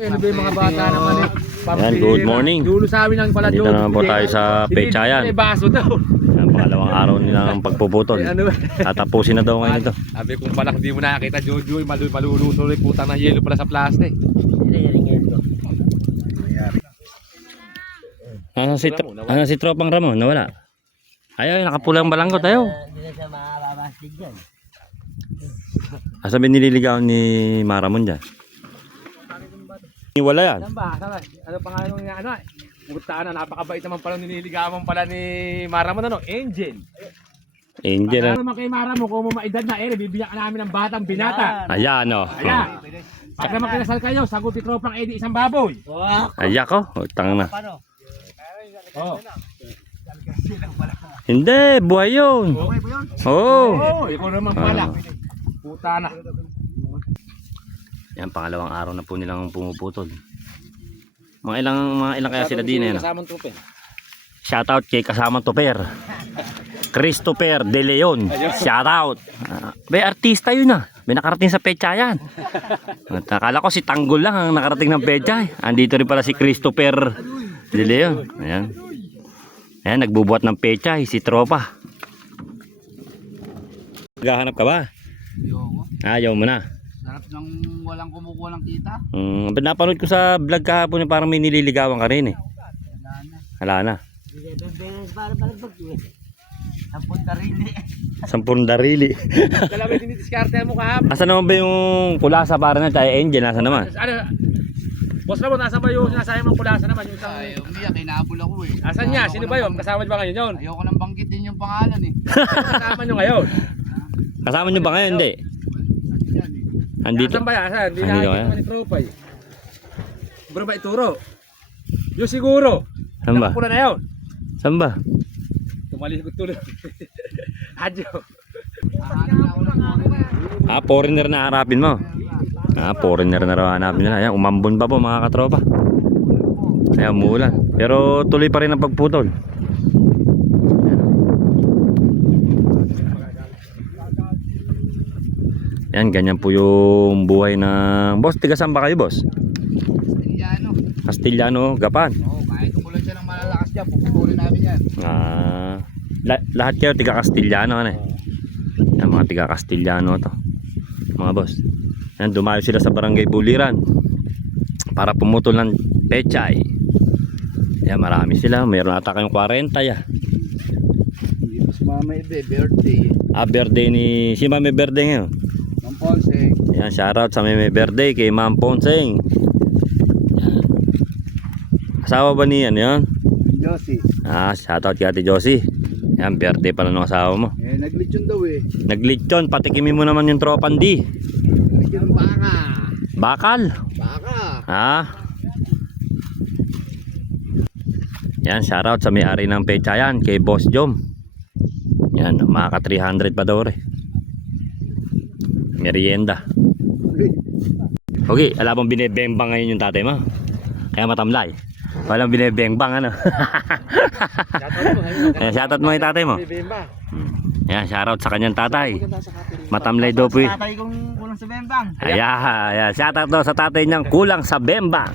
Ano ba yung mga bata naman eh? Yan, good morning. Dulo sa amin ang pala Dito naman po tayo sa Pechayan. May baso daw. Yan, pangalawang araw nilang pagpuputol. Ano ba? Tatapusin na daw ngayon ito. Sabi kung pala hindi mo nakakita Jojo, maluluto rin putang ng yelo pala sa plastic. Ano si Tropang Ramon? Nawala. Ayaw, nakapulang balanggot. Ayaw. Hindi na siya makakabastig dyan. Sabi nililigaw ni Maramon dyan. Wala yan. Saan ba? Ano pangalan niya? Ano? Putaan na, napakabait naman pala nililigawan pala ni Maramon. Ano? Angel. Angel. Ano naman kay Maramon kung maedad na bibigyan ka namin ng batang binata. Ayan o. Ayan. Pag naman kinasal kayo, sagot ni Tropang Eddie isang baboy. Ayak ko. Tang na. Oh. Hindi, buhay yun. Okay ba yun? Oo. Oh, ikaw naman pala. Puta na. Yan, pangalawang araw na po nilang pumuputol. Mga ilang kaya sila din eh. No? Kasamang tupe. Shoutout kay kasamang tuper. Christopher De Leon. Shoutout. May artista yun ah. May nakarating sa Pechayan. Nakala ko si Tanggol lang ang nakarating ng Pechay. Andito rin pala si Christopher De Leon. Ayan. Ayan, nagbubuhat ng Pechay si Tropa. Naghahanap ka ba? Ayaw mo na. Sarap ng walang kumukuha ng kita. Napanood ko sa vlog kahapon parang may nililigawan ka rin eh. Hala na. Para balagbag eh. Sampun darili. 10 darili. Dalawa yung dinidiskarte mo kahapon. Asa naman ba yung kulasa para na tayo Angel? Nasa naman? Ano? Boss Ramon, nasa ba yung sinasabi mong kulasa naman? Yung isang... Ay, umiyak, kinabol ako eh. Asan niya? Sino ba yun? Kasama niyo ba ngayon yun? Ayoko nang banggitin yung pangalan eh. Kasama niyo ngayon? Kasama nyo ba ngayon? Hindi. Andito. Asan ba yan? Asan? Hindi Andito nakikita kaya? naman ni Tropa eh. Bro ba ituro? Yung siguro. Saan ba? Nakapula na yun. Saan ba? Tumalis ko tulog. Adyo. Foreigner na harapin mo. Foreigner na raw hanapin nila. Ayan, umambon pa po mga katropa. Ayan, umuulan. Pero tuloy pa rin ang pagputol. Ayan, ganyan po yung buhay ng... Boss, tiga saan ba kayo, boss? Castellano. Castellano, Gapan. Oo, kahit umulan siya ng malalakas dyan, puputulin namin yan. Lahat kayo tiga Castellano, ano eh. Ayan, mga tiga Castellano to. Mga boss. Ayan, dumayo sila sa barangay Buliran para pumutol ng Pechay. Ayan, marami sila. Mayroon ata kayong 40 ya. Dito si Mama Ibe, birthday. Birthday ni... Si Mami Birthday ngayon. Mang Ponce. Ayan, shoutout sa Mami Birthday kay Ma'am Ponseng. Ayan. Asawa ba ni ano yun? Josie. Shoutout kay Ate Josie. Ayan, birthday pala ng asawa mo. Naglitsyon daw eh. Naglitsyon, patikimin mo naman yung Tropan D. Naglitsyon ng baka. Bakal. Baka. Yan, shoutout sa may-ari ng Pechayan kay Boss Jom. Yan, maka 300 pa daw rin. Merienda. Okay, alam mong binebembang ngayon yung tatay mo. Kaya matamlay. Walang binebembang ano. Shoutout mo yung tatay mo. Yan, shoutout sa kanyang tatay. Matamlay daw po. Tatay kong kulang sa bembang. Ayan, shoutout daw sa tatay niyang kulang sa bembang.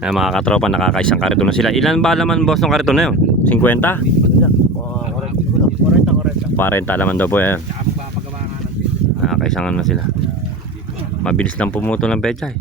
Ay, mga katropa, nakakaisang karito na sila. Ilan ba laman boss ng karito na yun? 50? 40 laman daw po yan. Nakakaisang na sila. Mabilis lang pumutol ng Pechay.